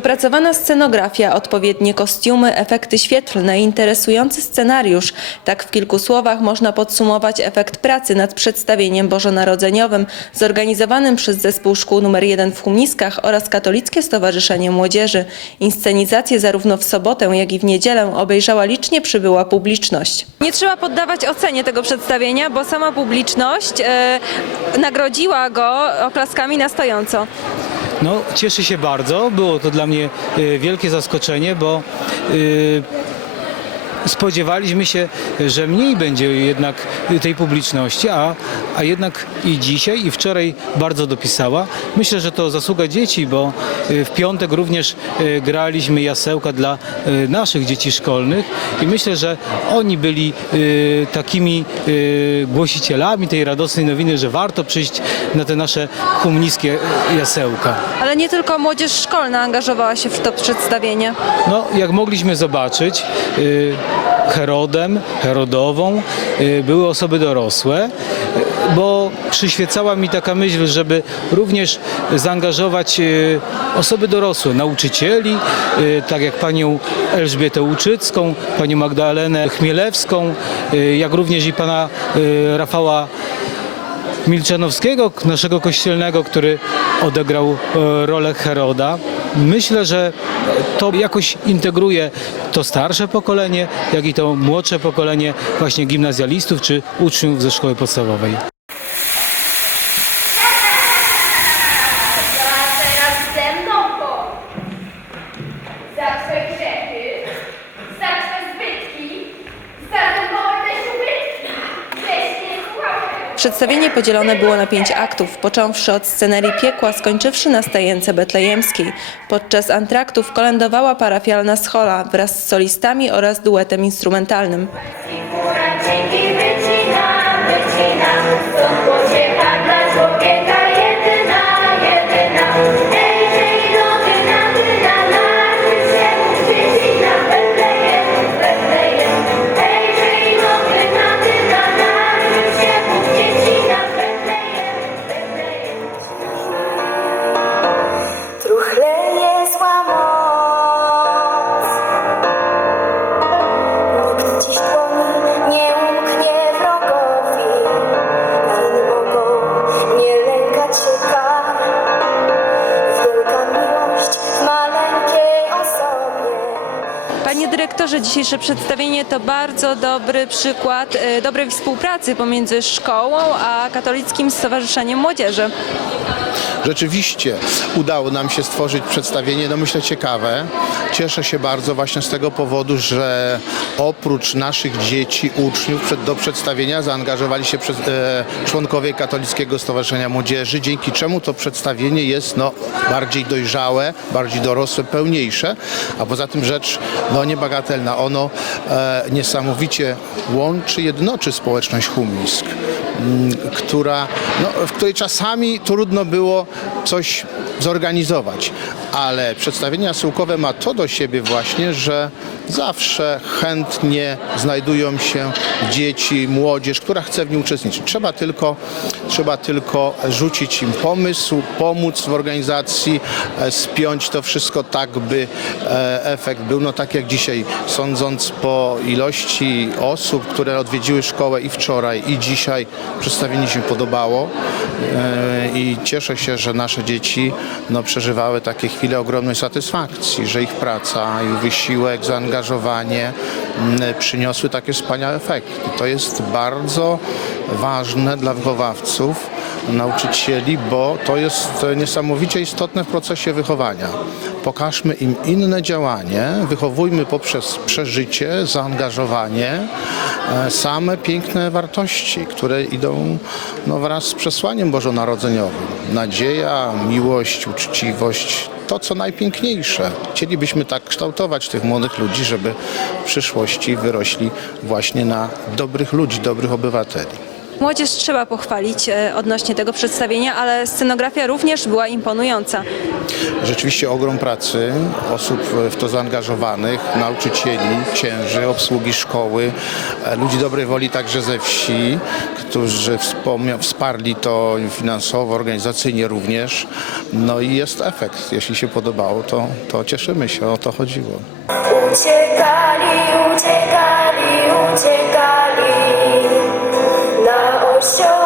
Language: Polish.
Wypracowana scenografia, odpowiednie kostiumy, efekty świetlne interesujący scenariusz. Tak w kilku słowach można podsumować efekt pracy nad przedstawieniem bożonarodzeniowym zorganizowanym przez Zespół Szkół nr 1 w Humniskach oraz Katolickie Stowarzyszenie Młodzieży. Inscenizację zarówno w sobotę, jak i w niedzielę obejrzała licznie przybyła publiczność. Nie trzeba poddawać ocenie tego przedstawienia, bo sama publiczność e, nagrodziła go oklaskami na stojąco. No, cieszę się bardzo. Było to dla mnie e, wielkie zaskoczenie, bo e, spodziewaliśmy się, że mniej będzie jednak tej publiczności, a, a jednak i dzisiaj, i wczoraj bardzo dopisała. Myślę, że to zasługa dzieci, bo e, w piątek również e, graliśmy jasełka dla e, naszych dzieci szkolnych i myślę, że oni byli takimi głosicielami tej radosnej nowiny, że warto przyjść na te nasze humniskie jasełka. Ale nie tylko młodzież szkolna angażowała się w to przedstawienie. No, jak mogliśmy zobaczyć, y, Herodem, Herodową y, były osoby dorosłe, bo przyświecała mi taka myśl, żeby również zaangażować y, osoby dorosłe, nauczycieli, y, tak jak panią Elżbietę Łuczycką, panią Magdalenę Chmielewską, jak również i pana Rafała Milczanowskiego, naszego kościelnego, który odegrał e, rolę Heroda. Myślę, że to jakoś integruje to starsze pokolenie, jak i to młodsze pokolenie właśnie gimnazjalistów czy uczniów ze szkoły podstawowej. Przedstawienie podzielone było na pięć aktów, począwszy od scenerii piekła, skończywszy na stajence betlejemskiej. Podczas antraktów kolędowała parafialna schola wraz z solistami oraz duetem instrumentalnym. Dyrektorze, dzisiejsze przedstawienie to bardzo dobry przykład e, dobrej współpracy pomiędzy szkołą a Katolickim Stowarzyszeniem Młodzieży. Rzeczywiście udało nam się stworzyć przedstawienie, no myślę ciekawe. Cieszę się bardzo właśnie z tego powodu, że oprócz naszych dzieci, uczniów do przedstawienia zaangażowali się przez, e, członkowie Katolickiego Stowarzyszenia Młodzieży, dzięki czemu to przedstawienie jest no, bardziej dojrzałe, bardziej dorosłe, pełniejsze, a poza tym rzecz no, niebagatelna. Ono e, niesamowicie łączy, jednoczy społeczność Humisk która, no, w której czasami trudno było coś zorganizować. Ale przedstawienie jasełkowe ma to do siebie właśnie, że zawsze chętnie znajdują się dzieci, młodzież, która chce w nim uczestniczyć. Trzeba tylko, trzeba tylko rzucić im pomysł, pomóc w organizacji, e, spiąć to wszystko tak, by e, efekt był no tak jak dzisiaj, sądząc po ilości osób, które odwiedziły szkołę i wczoraj i dzisiaj przedstawienie się podobało E, i cieszę się, że nasze dzieci no, przeżywały takie chwile ogromnej satysfakcji, że ich praca, ich wysiłek, zaangażowanie przyniosły takie wspaniałe efekty. To jest bardzo ważne dla wychowawców, nauczycieli, bo to jest niesamowicie istotne w procesie wychowania. Pokażmy im inne działanie, wychowujmy poprzez przeżycie, zaangażowanie, same piękne wartości, które idą no, wraz z przesłaniem bożonarodzeniowym. Nadzieja, miłość, uczciwość, to co najpiękniejsze. Chcielibyśmy tak kształtować tych młodych ludzi, żeby w przyszłości wyrośli właśnie na dobrych ludzi, dobrych obywateli. Młodzież trzeba pochwalić e, odnośnie tego przedstawienia, ale scenografia również była imponująca. Rzeczywiście ogrom pracy osób w to zaangażowanych, nauczycieli, księży, obsługi szkoły, e, ludzi dobrej woli także ze wsi, którzy wsparli to finansowo, organizacyjnie również. No i jest efekt. Jeśli się podobało, to, to cieszymy się, o to chodziło. Uciekali, uciekali, uciekali na